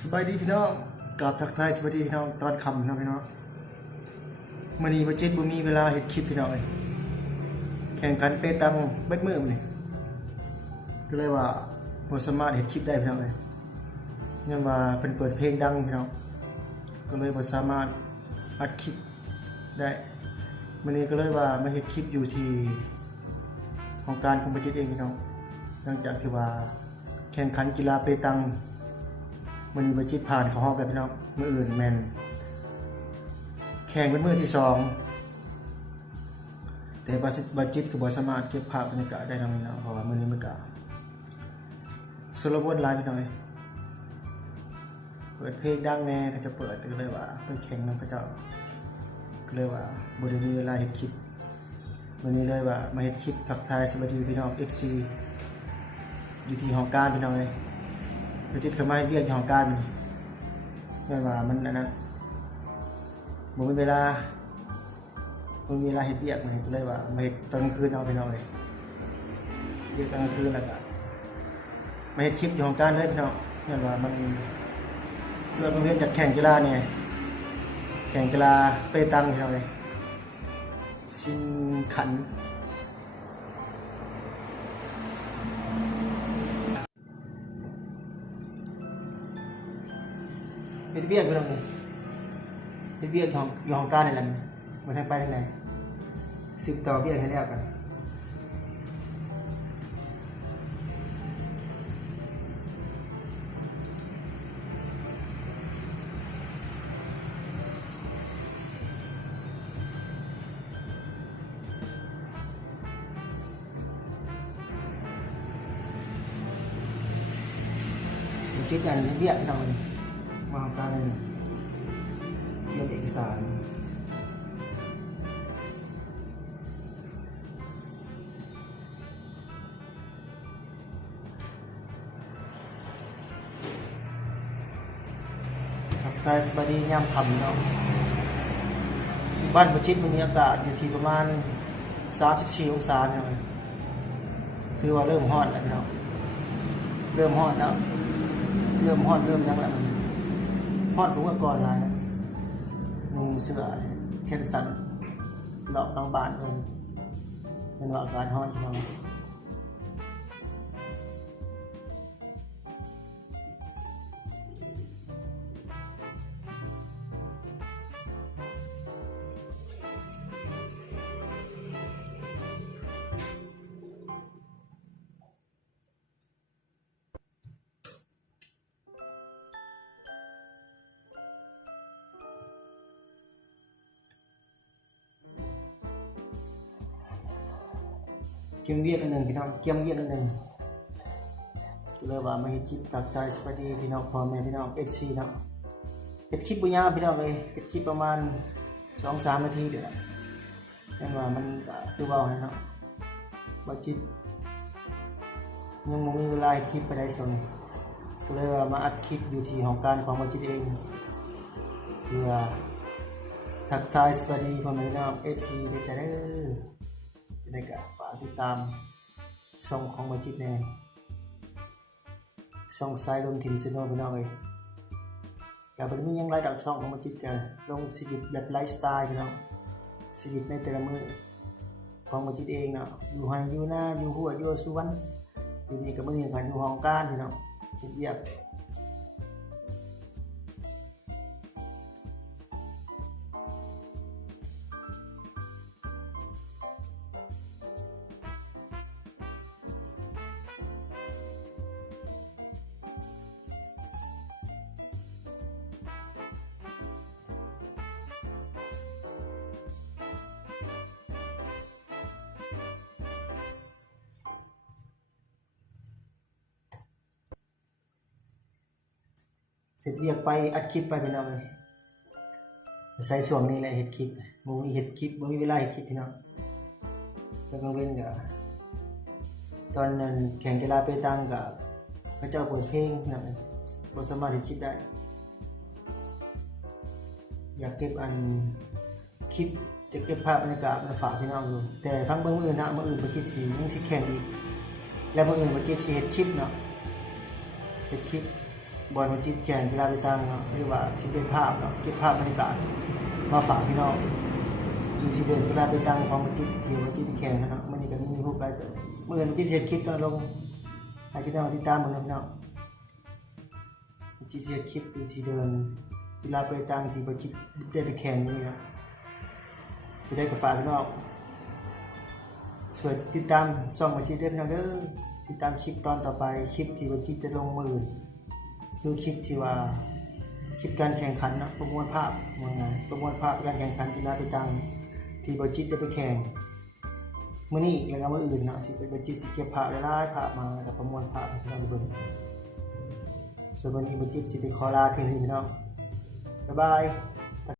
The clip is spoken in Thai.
สบายดีพี่น้องกับทักทายสวัสดีพี่น้องตอนคำพี่น้องพี่น้องมื้อนี้บ่จิตบ่มีเวลาเฮ็ดคลิปพี่น้องเอ้ยแข่งขันเปตังเบิดมือมื้อนี้ก็เลยว่าบ่สามารถเฮ็ดคลิปได้พี่น้องเอ้ยยังว่าเพิ่นเปิดเพลงดังพี่น้องก็เลยบ่สามารถอัดคลิปได้มื้อนี้ก็เลยว่ามาเฮ็ดคลิปอยู่ที่ของการของบ่จิตเองพี่น้องหลังจากที่ว่าแข่งขันกีฬาเปตัง มันมีบัจิตผ่านเขาห้องแบบพี่น้องมืออื่นแมนแข่งเป็นมือที่สองแต่บัจิตบัจิตกับบสามารถเก็บภาพบรรยากาศได้ทั้งนี้นะเพราะว่ามือนี้มันกะสโลว์วนไลน์พี่น้อย เปิดเพลงดังแน่เขาจะเปิดก็เลยว่าไปแข่งน้ำพระเจ้าก็เลยว่าบริมีเวลาเห็ดคลิปวันนี้เลยว่ามาเห็ดคลิปทักทายสวัสดีพี่น้อง FC อยู่ที่หองการพี่น้องเลย ไปจิตเขามาให้เรียกอยู่ของการมันไม่ว่ามันอันนั้นบ่มีเวลาบ่มีเวลาเฮ็ดเวียกมันก็เลยว่ามาเฮ็ดตอนกลางคืนเอาไปหน่อยเฮ็ดตอนกลางคืนแล้วก็มาเฮ็ดคลิปอยู่ของการเลยพี่น้องนั่นว่ามันเพื่อโรงเรียนจัดแข่งกีฬาเนี่ยแข่งกีฬาเปตังพี่น้องเลยชิงขัน เฮ็ดเวียกอยู่ตรงนี้เฮ็ดเวียกของอยู่ของการนี่แหละบ่ทันไปทางไหนสืบต่อเวียกให้แล้วกันจิตกันเวียกพี่น้องนี่ มาทำการเตรียมเอกสารครับสายสบายดียามค่ำเนาะที่บ้านประจิตมันมีอากาศอยู่ที่ประมาณ 34 องศาเนี่ยคือว่าเริ่มฮอนแล้วเนาะเริ่มฮอนแล้วเริ่มฮอนเริ่มยังแล้ว ฮอดรู้ว่าก่อนลายนุ่งเสื้อแขนสั้นเลาะบางบานเงินเป็นว่าอาการฮอดที่น้อง เกียมเวียกอันหนึ่งพี่น้องเกียมเวียกอันหนึ่งเลยว่ามาเฮ็ดคลิปตักทายสวัสดีพี่น้องพ่อแม่พี่น้องเอฟซีเนาะเฮ็ดคลิปบุญยาพี่น้องเลยเฮ็ดคลิปประมาณสองสามนาทีเดี๋ยวนะแต่ว่ามันคือเว่าเนาะบัจิตยังบ่มีเวลาคลิปไปได้ส่งก็เลยว่ามาอัดคลิปอยู่ที่ของการของบัจิตเองเพื่อทักทายสวัสดีพ่อแม่พี่น้องเอฟซีได้จ้ะเด้อ ได้กับฝากติดตามช่องของมาจิตแน่ช่องสายลมถิ่นซิโนพี่น้องเอ้ยกับเป็นมีหยังไรดอกช่องของมาจิตกันลงชีวิตแบบไลฟ์สไตล์พี่น้องชีวิตในแต่ละมือของมาจิตเองเนาะอยู่ไห้อยู่หน้าอยู่หัวอยู่สุวนอยู่นี่ก็มื้อนี้ก็อยู่ห้องการพี่น้องเฮ็ดเวียก เสร็จเวียกไปอัดคลิปไปพี่น้องเลยใส่ส่วนนี้แหละเฮ็ดคลิปบ่มีเฮ็ดคลิปบ่มีเวลาเฮ็ดคลิปพี่น้องแล้วก็เว้นก็ตอนนั้นแข่งกีฬาเปตังกับพระเจ้าเปิดเพลงพี่น้องเอ้ยบ่สามารถเฮ็ดคลิปได้ อยากเก็บอันคลิปจะเก็บภาพบรรยากาศมาฝากพี่น้องอยู่แต่ครั้งเบื้ออื่นนะมื้ออื่นบ่คิดสิยังสิแข่งอีก แล้วมื้ออื่นบ่คิดสิเฮ็ดคลิปเนาะเฮ็ดคลิป บอลวันจิตแข่งกีฬาไปตั้งเนาะหรือว่าสิเป็นภาพเนาะเก็บภาพบรรยากาศมาฝากพี่น้องอยู่ที่เดินกีฬาไปตั้งของวันจิตที่วันจิตแข่งนะเนาะมันนี่ก็มีรูปหลายตัวเมื่อวันจิตเสร็จคลิปตอนลงให้พี่น้องติดตามมันเนาะวันจิตเสร็จคลิปอยู่ที่เดินกีฬาไปตั้งที่วันจิตได้ไปแข่งนี่นะจะได้กับฝากพี่น้องส่วนติดตามช่องบัญชีเด็ดนะเด้อติดตามคลิปตอนต่อไปคลิปที่บัญชีจะลงมือ คือคลิปที่ว่าคลิปการแข่งขันนะประมวลภาพว่าไงประมวลภาพการแข่งขันกีฬาไปตังที่บัญชีจะไปแข่งมื่อนี้แล้วก็มื่ออื่นเนาะสิไปบัญชีสิเก็บภาพหลายๆภาพมาแล้วประมวลภาพให้พี่น้องได้เบิ่งส่วนวันนี้บัญชีสิไปขอลาเพียงเท่านี้เนาะบ๊ายบาย